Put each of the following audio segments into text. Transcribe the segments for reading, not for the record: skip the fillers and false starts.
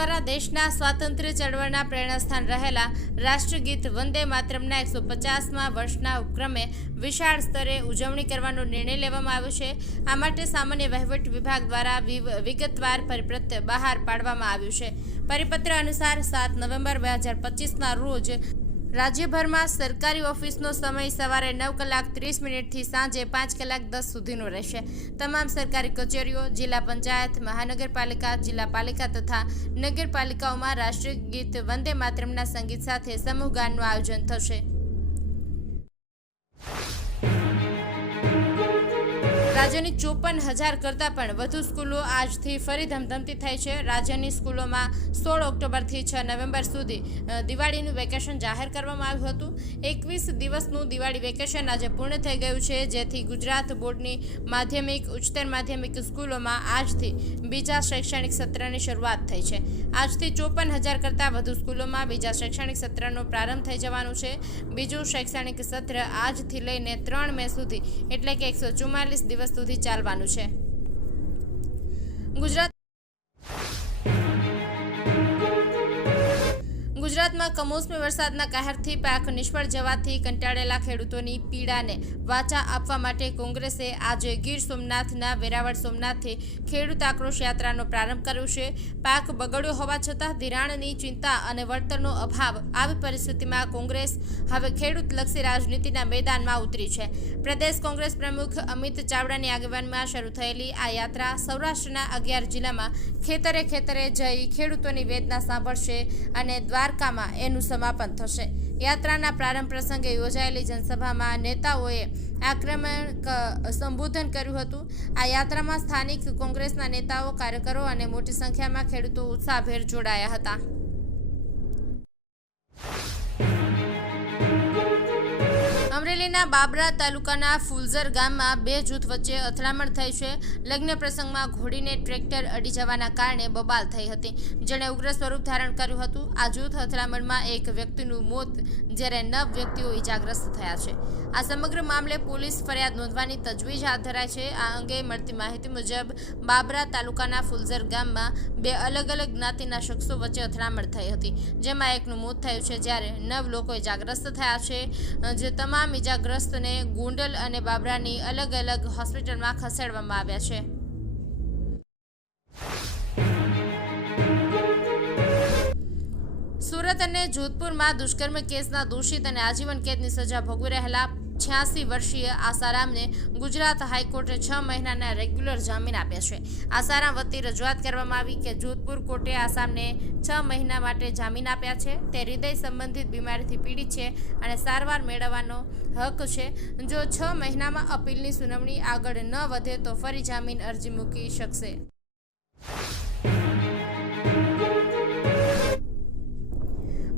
દ્વારા દેશના સ્વાતંત્ર્ય ચળવળના પ્રેરણાસ્થાન રહેલા રાષ્ટ્રગીત વંદે માતરમના 150મા વર્ષના ઉપક્રમે વિશાળ સ્તરે ઉજવણી કરવાનો નિર્ણય લેવામાં આવ્યો છે। આ માટે સામાન્ય વહીવટ વિભાગ દ્વારા વિગતવાર પરિપત્ર બહાર પાડવામાં આવ્યું છે। પરિપત્ર અનુસાર 7 નવેમ્બર 2025ના રોજ રાજ્યભરમાં સરકારી ઓફિસનો સમય સવારે 9:30 થી સાંજે 5:10 સુધીનો રહેશે। તમામ સરકારી કચેરીઓ, જિલ્લા પંચાયત, મહાનગરપાલિકા, જિલ્લા પાલિકા તથા નગરપાલિકાઓમાં રાષ્ટ્રીય ગીત વંદે માતરમના સંગીત સાથે સમૂહ ગાનનું આયોજન થશે। રાજ્યની 54,000 કરતાં પણ વધુ સ્કૂલો આજથી ફરી ધમધમતી થઈ છે। રાજ્યની સ્કૂલોમાં 16 ઓક્ટોબરથી 6 નવેમ્બર સુધી દિવાળીનું વેકેશન જાહેર કરવામાં આવ્યું હતું। 21 દિવસનું દિવાળી વેકેશન આજે પૂર્ણ થઈ ગયું છે, જેથી ગુજરાત બોર્ડની માધ્યમિક, ઉચ્ચતર માધ્યમિક સ્કૂલોમાં આજથી બીજા શૈક્ષણિક સત્રની શરૂઆત થઈ છે। આજથી 54,000 કરતાં વધુ સ્કૂલોમાં બીજા શૈક્ષણિક સત્રનો પ્રારંભ થઈ જવાનું છે। બીજું શૈક્ષણિક સત્ર આજથી લઈને 3 મે સુધી એટલે કે 144 દિવસ સુધી ચાલવાનું છે। ગુજરાતમાં કમોસમી વરસાદના કહેરથી પાક નિષ્ફળ જવાથી કંટાળેલા ખેડૂતોની પીડાને વાચા આપવા માટે કોંગ્રેસે આજે ગીર સોમનાથના વેરાવળ સોમનાથથી ખેડૂત આક્રોશ યાત્રાનો પ્રારંભ કર્યો છે। પાક બગડ્યો હોવા છતાં ધિરાણની ચિંતા અને વળતરનો અભાવ, આવી પરિસ્થિતિમાં કોંગ્રેસ હવે ખેડૂતલક્ષી રાજનીતિના મેદાનમાં ઉતરી છે। પ્રદેશ કોંગ્રેસ પ્રમુખ અમિત ચાવડાની આગેવાનીમાં શરૂ થયેલી આ યાત્રા સૌરાષ્ટ્રના 11 જિલ્લામાં ખેતરે ખેતરે જઈ ખેડૂતોની વેદના સાંભળશે અને દ્વારકામાં એનું સમાપન થશે। યાત્રાના પ્રારંભ પ્રસંગે યોજાયેલી જનસભામાં નેતાઓએ આક્રમક સંબોધન કર્યું હતું। આ યાત્રામાં સ્થાનિક કોંગ્રેસના નેતાઓ, કાર્યકરો અને મોટી સંખ્યામાં ખેડૂતો ઉત્સાહભેર જોડાયા હતા। અમરેલીના બાબરા તાલુકાના ફુલઝર ગામમાં 2 જૂથ વચ્ચે અથડામણ થઈ છે। લગ્ન પ્રસંગમાં ઘોડીને ટ્રેક્ટર અડી જવાના કારણે બબાલ થઈ હતી, જેણે ઉગ્ર સ્વરૂપ ધારણ કર્યું હતું। આ જૂથ અથડામણમાં એક વ્યક્તિનું મોત જ્યારે 9 વ્યક્તિઓ ઇજાગ્રસ્ત થયા છે। આ સમગ્ર મામલે પોલીસ ફરિયાદ નોંધવાની તજવીજ હાથ ધરાઈ છે। આ અંગે મળતી માહિતી મુજબ બાબરા તાલુકાના ફુલઝર ગામમાં 2 અલગ અલગ જ્ઞાતિના શખ્સો વચ્ચે અથડામણ થઈ હતી, જેમાં એકનું મોત થયું છે જ્યારે 9 લોકો ઇજાગ્રસ્ત થયા છે। જે તમામ ઇજાગ્રસ્તને ગોંડલ અને બાબરાની અલગ અલગ હોસ્પિટલમાં ખસેડવામાં આવ્યા છે। સુરત અને જોધપુરમાં દુષ્કર્મ કેસના દોષિત અને આજીવન કેદની સજા ભોગવી રહેલા 86 વર્ષીય આસારામને ગુજરાત હાઈકોર્ટે 6 મહિનાના રેગ્યુલર જામીન આપ્યા છે। આસારામ વતી રજૂઆત કરવામાં આવી કે જોધપુર કોર્ટે આસામને 6 મહિના માટે જામીન આપ્યા છે। તે હૃદય સંબંધિત બીમારીથી પીડિત છે અને સારવાર મેળવવાનો હક છે। જો 6 મહિનામાં અપીલની સુનાવણી આગળ ન વધે તો ફરી જામીન અરજી મૂકી શકશે।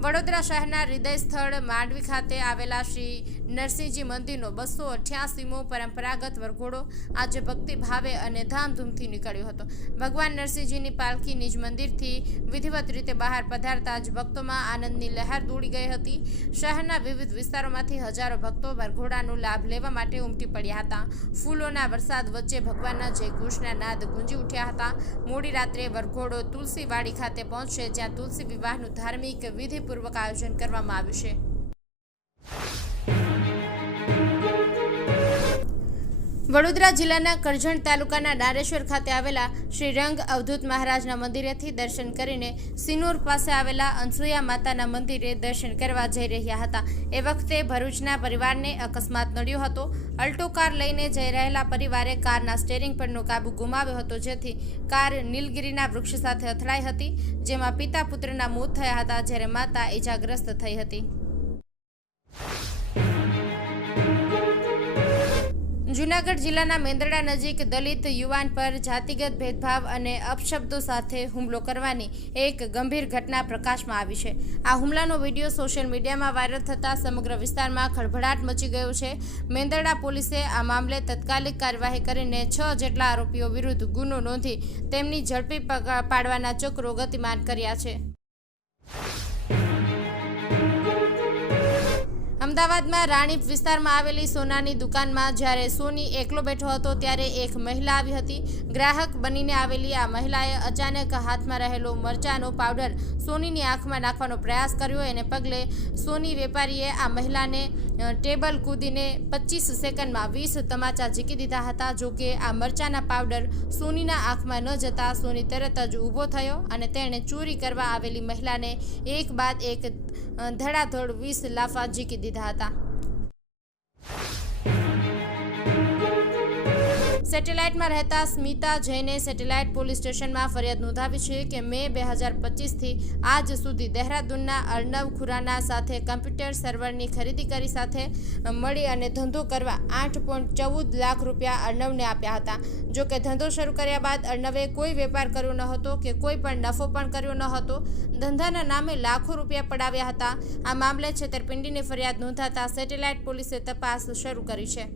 વડોદરા શહેરના હૃદય સ્થળ માંડવી ખાતે આવેલા શ્રી નરસિંહજી મંદિરનો 288મો પરંપરાગત વરઘોડો આજે ભક્તિભાવે અને ધામધૂમથી નીકળ્યો હતો। ભગવાન નરસિંહજીની પાલખી નિજ મંદિરથી વિધિવત રીતે બહાર પધારતા જ ભક્તોમાં આનંદની લહેર દોડી ગઈ હતી। શહેરના વિવિધ વિસ્તારોમાંથી હજારો ભક્તો વરઘોડાનો લાભ લેવા માટે ઉમટી પડ્યા હતા। ફૂલોના વરસાદ વચ્ચે ભગવાનના જયઘોષના નાદ ગુંજી ઉઠ્યા હતા। મોડી રાત્રે વરઘોડો તુલસીવાડી ખાતે પહોંચશે, જ્યાં તુલસી વિવાહનું ધાર્મિક વિધિપૂર્વક આયોજન કરવામાં આવ્યું છે। વડોદરા જિલ્લાના કરજણ તાલુકાના નારેશ્વર ખાતે આવેલા શ્રી રંગ અવધૂત મહારાજના મંદિરેથી દર્શન કરીને સિનોર પાસે આવેલા અનસુયા માતાના મંદિરે દર્શન કરવા જઈ રહ્યા હતા। એ વખતે ભરૂચના પરિવારને અકસ્માત નડ્યો હતો। અલ્ટો કાર લઈને જઈ રહેલા પરિવારે કારના સ્ટીયરિંગ પરનો કાબુ ગુમાવ્યો હતો, જેથી કાર નીલગિરીના વૃક્ષ સાથે અથડાઈ હતી, જેમાં પિતા પુત્રના મોત થયા હતા, જ્યારે માતા ઇજાગ્રસ્ત થઈ હતી। જૂનાગઢ જિલ્લાના મેંદરડા નજીક દલિત યુવાન પર જાતિગત ભેદભાવ અને અપશબ્દો સાથે હુમલો કરવાની એક ગંભીર ઘટના પ્રકાશમાં આવી છે। આ હુમલાનો વિડીયો સોશિયલ મીડિયામાં વાયરલ થતાં સમગ્ર વિસ્તારમાં ખળભળાટ મચી ગયો છે। મેંદરડા પોલીસે આ મામલે તાત્કાલિક કાર્યવાહી કરીને 6 જેટલા આરોપીઓ વિરુદ્ધ ગુનો નોંધી તેમની ઝડપી પાડવાના ચક્રો ગતિમાન કર્યા છે। અમદાવાદમાં રાણીપ વિસ્તારમાં આવેલી સોનાની દુકાનમાં જ્યારે સોની એકલો બેઠો હતો ત્યારે એક મહિલા આવી હતી. ગ્રાહક બનીને આવેલી આ મહિલાએ અચાનક હાથમાં રહેલો મરચાનો પાવડર સોનીની આંખમાં નાખવાનો પ્રયાસ કર્યો. એને પગલે સોની વેપારીએ આ મહિલાને ટેબલ કૂદીને 25 સેકન્ડમાં 20 તમાચા ઝીકી દીધા હતા. જોકે આ મરચાના પાવડર સોનીના આંખમાં ન જતા સોની તરત જ ઊભો થયો અને તેણે ચોરી કરવા આવેલી મહિલાને એક બાદ એક ધડાધડ 20 લાફા ઝીકી દીધા હતા. સેટેલાઇટમાં રહેતા સ્મિતા જૈને સેટેલાઇટ પોલીસ સ્ટેશનમાં ફરિયાદ નોંધાવી છે કે મે 2025થી આજ સુધી દહેરાદૂનના અર્નવ ખુરાના સાથે કમ્પ્યુટર સર્વરની ખરીદી કરી સાથે મળી અને ધંધો કરવા 8.14 લાખ રૂપિયા અર્નવને આપ્યા હતા. જોકે ધંધો શરૂ કર્યા બાદ અર્નવે કોઈ વેપાર કર્યો ન હતો કે કોઈ પણ નફો પણ કર્યો ન હતો. ધંધાના નામે લાખો રૂપિયા પડાવ્યા હતા. આ મામલે છેતરપિંડીની ફરિયાદ નોંધાતા સેટેલાઇટ પોલીસે તપાસ શરૂ કરી છે.